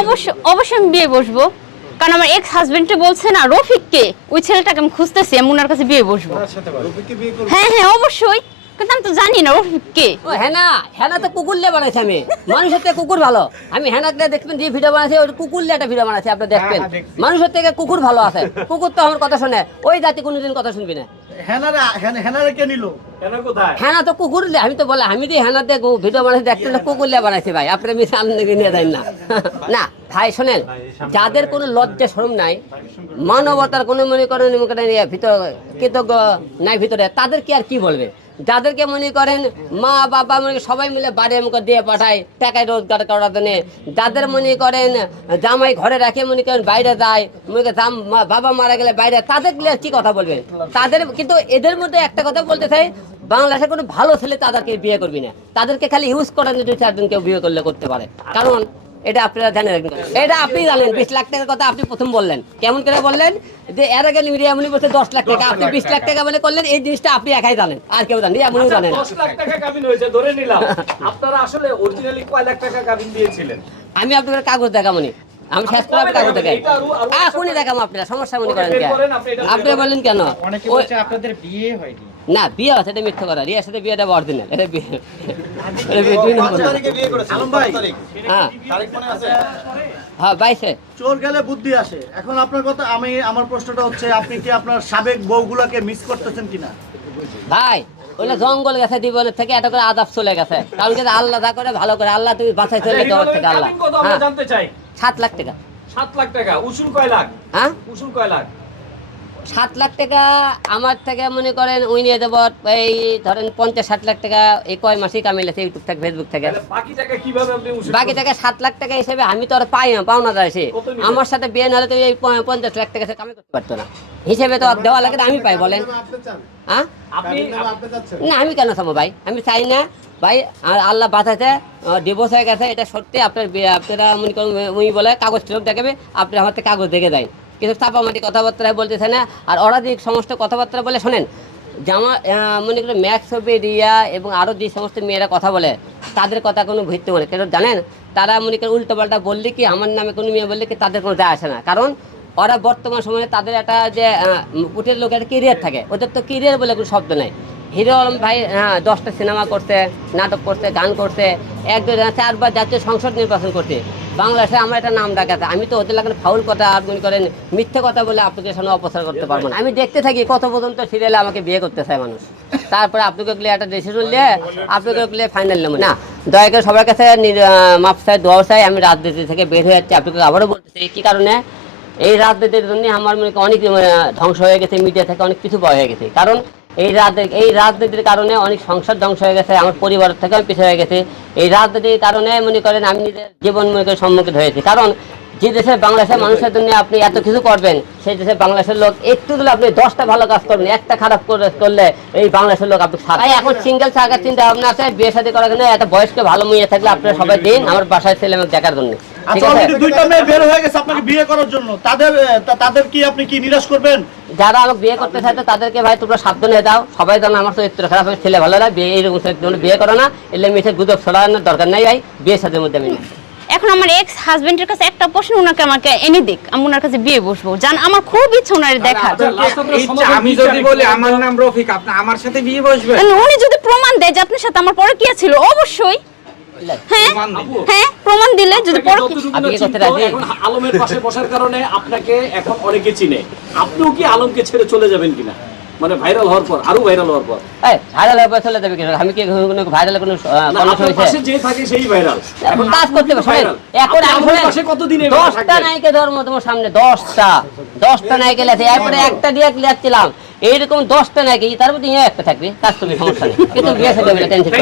অবশ্য অবশ্যই আমি বিয়ে বসবো। কারণ আমার এক্স হাজবেন্ডে বলছে না রফিককে ওই ছেলেটাকে আমি খুঁজতেছি আমি ওনার কাছে বিয়ে বসবো। হ্যাঁ হ্যাঁ অবশ্যই। কিন্তু আমি তো জানি না রফিককে। ও হেনা হেনা তো কুকুরলে বানাইছে আমি। মানুষের থেকে কুকুর ভালো। আমি হেনাকে দেখবেন যে ভিডিও বানাইছে ওই কুকুরলে একটা ভিডিও বানাইছে আপনি দেখবেন। মানুষের থেকে কুকুর ভালো আছে। কুকুর তো আমার কথা শুনে। ওই জাতি কোনোদিন কথা শুনবি না। হেনারা হেনারা কে নিল? হেনা তো কুকুর আমি তো বলে আমি তো হেনা দেখো ভিডিও বানাইছে দেখতে কুকুর লিয়ে বানাইছে ভাই আপনি মিশে আনন্দ নিয়ে দেন না। না ভাই শোনেন যাদের কোনো লজ্জা শরম নাই মানবতার কোনো মনে করেন ভিতর কৃতজ্ঞ নাই ভিতরে তাদের কি আর কি বলবে? যাদেরকে মনে করেন মা, বাবা, মনে সবাই মিলে বাড়ি মুখে দিয়ে পাঠায়, টাকায় রোজগার করার জন্য। যাদের মনে করেন জামাই ঘরে রাখে, মনে করেন বাইরে যায়, মনে জাম বাবা মারা গেলে বাইরে, তাদের কি কথা বলবেন? তাদের, কিন্তু এদের মধ্যে একটা কথা বলতে চাই বাংলাদেশে কোনো ভালো ছেলে তাদেরকে বিয়ে করবি না। তাদেরকে খালি ইউজ করার জন্য চারজন কেউ বিয়ে করলে করতে পারে। কারণ এটা আপনারা জানেন রাখবেন। এটা আপনি জানেন বিশ লাখ টাকার কথা আপনি প্রথম বললেন। কেমন করে বললেন? যে এর আগে মিডিয়া এমনি বলছে দশ লাখ টাকা। আপনি বিশ লাখ টাকা বলে করলেন এই জিনিসটা আপনি একাই জানেন আর কেউ জানেন এমনও জানেন। দশ লাখ টাকা কাবিন হয়েছে ধরে নিলাম। আপনারা আসলে অরিজিনালি কয় লাখ টাকা কাবিন দিয়েছিলেন? আমি আপনাদের কাগজ দেখামনি আমি শেষ করে কাগজ দেখাই। এখনই দেখাবো আপনারা সমস্যা মনে করেন আপনি এটা আপনি বের বললেন কেন? অনেকে বলছে আপনাদের বিয়ে হয়নি। না বিয়ে আছে এটা মিথ্যা কথা। রিয়ার সাথে বিয়েটা অরিজিনাল এটা বিয়ে এটা বিয়ে দুই নম্বর। না। বিয়ে করেছে। আলম ভাই। হ্যাঁ। তারিখ মনে আছে? হ্যাঁ বাইশে। চোর গেলে বুদ্ধি আসে। এখন আপনার কথা আমি আমার প্রশ্নটা হচ্ছে আপনি কি আপনার সাবেক বউগুলোকে মিস করতেছেন কিনা? ভাই ওইটা জঙ্গল গেছে জীবনের থেকে এটা করে আদাব চলে গেছে। কারণ কি আল্লাহ যা করে ভালো করে। আল্লাহ তুমি বাঁচাই চলে আচ্ছা, দেওয়ার থেকে আল্লাহ। কাবিন কত আমরা হ্যাঁ। জানতে চাই? সাত লাখ টাকা। সাত লাখ টাকা। উসুল কয় লাখ? হ্যাঁ? উসুল কয় লাখ? সাত লাখ টাকা আমার থেকে মনে করেন উই নিয়ে যাব এই ধরেন পঞ্চাশ ষাট লাখ টাকা এই কয় মাসেই কামিয়েছে ইউটিউব থেকে ফেসবুক থেকে। বাকি টাকা সাত লাখ টাকা হিসেবে আমি তো আর পাই না পাও না যাইছে আমার সাথে বিয়ে না হলে তো এই পঞ্চাশ লাখ টাকা সে কামি করতে পারতো না। হিসেবে তো দেওয়া লাগে আমি পাই বলেন। হ্যাঁ আপনি না আমি কেন থামো ভাই? আমি চাই না। ভাই আর আল্লাহ বাঁচাতে ডিভোর্স হয়ে গেছে এটা সত্যি। আপনার আপনারা মনে করুন উনি বলে কাগজ ফেরত দেখাবে আপনি আমার থেকে কাগজ দেখে দেয় কিছু চাপামাটি কথাবার্তা বলতেছে না, আর অরাধিক সমস্ত কথাবার্তা বলে, শোনেন, জামা মনে করেন ম্যাক্স ছবি রিয়া এবং আরও যে সমস্ত মেয়েরা কথা বলে, তাদের কথা কোনো ভিত্তি বলে। কেন জানেন, তারা মনে করেন উল্টো পাল্টা বললে কি, আমার নামে কোনো মেয়ে বললে কি তাদের কোনো যায় আসে না। কারণ ওরা বর্তমান সময়ে তাদের একটা যে উঠের লোকের একটা কেরিয়ার থাকে। ওদের তো কেরিয়ার বলে কোনো শব্দ নেই। হিরো আলম ভাই হ্যাঁ দশটা সিনেমা করছে, নাটক করছে, গান করছে এক চারবার জাতীয় সংসদ নির্বাচন করছে। বাংলাদেশে আমার একটা নাম ডাকাতে। আমি তো ওদের লাগানো ফাউল কথা আর মনে করেন মিথ্যে কথা বলে আপনাকে সামনে অপচার করতে পারব না। আমি দেখতে থাকি কত পর্যন্ত সিরিয়ালে আমাকে বিয়ে করতে চায় মানুষ। তারপরে আপনাকে গেলে একটা ডিসিশন নিয়ে, আপনাকে গেলে ফাইনাল নেব। না, দয়া করে সবার কাছে মাপ চাই দোয়া চাই। আমি রাজনীতি থেকে বের হয়ে যাচ্ছি। আপনাকে আবারও বলতেছি, কি কারণে? এই রাজনীতির জন্য আমার মনে অনেক ধ্বংস হয়ে গেছে মিডিয়া থেকে অনেক কিছু বয় হয়ে গেছে। কারণ এই রাজনীতি এই রাজনীতির কারণে অনেক সংসার ধ্বংস হয়ে গেছে, আমার পরিবার থেকে আমি পিছিয়ে হয়ে গেছে। এই রাজনীতির কারণে মনে করেন আমি নিজের জীবন মনে করেন সম্মুখীন হয়েছি। কারণ যে দেশে বাংলাদেশের মানুষের জন্য আপনি এত কিছু করবেন, সেই দেশে বাংলাদেশের লোক একটু দিলে আপনি দশটা ভালো কাজ করবেন, একটা খারাপ করে করলে এই বাংলাদেশের লোক আপনি। তাই এখন সিঙ্গেল থাকার চিন্তা ভাবনা আছে, বিয়ে শাদী করার জন্য একটা বয়স্ক ভালো মেয়ে থাকলে আপনারা সবাই দিন, আমার বাসায় ছেলে দেখার জন্য। আচ্ছা অলরেডি দুইটা মেয়ে বের হয়ে গেছে আপনাকে বিয়ে করার জন্য। তাদের তাদের কি আপনি কি নিরাশ করবেন? যারা আমাকে বিয়ে করতে চাইতো তাদেরকে ভাই তোমরা সাবধানে দাও সবাই জানো আমার চরিত্র খারাপ হয় ছেলে ভালো না বিয়ে এইরকম ছেলের বিয়ে করো না। এলে মিঠে গুজব ছড়ানোর দরকার নাই ভাই বিয়ে সাথে মধ্যে আমি এখন আমার এক্স হাজবেন্ডের কাছে একটা প্রশ্ন ওনাকে আমাকে এনে দিক। আমি ওনার কাছে বিয়ে বসবো। জান আমার খুব ইচ্ছা ওনার আমি যদি বলি আমার নাম রফিক আপনি আমার সাথে বিয়ে বসবেন? উনি যদি প্রমাণ দেয় যে আপনার সাথে আমার পরে কি ছিল অবশ্যই। হ্যাঁ? প্রমাণ হ্যাঁ? প্রমাণ দিলে যদি আলমের পাশে বসার কারণে আপনাকে এখন অনেকে চিনে। আপনিও কি আলমকে ছেড়ে চলে যাবেন কিনা? মানে ভাইরাল হওয়ার পর আরও ভাইরাল হওয়ার পর। এই ভাইরাল হয়ে চলে যাবে কি আমি কি কোনো ভাইরাল কোনো কোনো আপনার যে থাকে সেই ভাইরাল। এখন কাজ করতে হবে এখন আপনি আমি আলমের শোনেন, পাশে কতদিন এভাবে দশটা থাকবেন? নায়িকা ধর্ম তোমার সামনে দশটা। দশটা নায়িকা লেছে এরপরে একটা দিয়ে ক্লিয়ার ছিলাম এইরকম দশটা নায়িকা তার মধ্যে একটা থাকবে কাজ তুমি সমস্যা নেই। কিন্তু বিয়ে সাথে টেনশন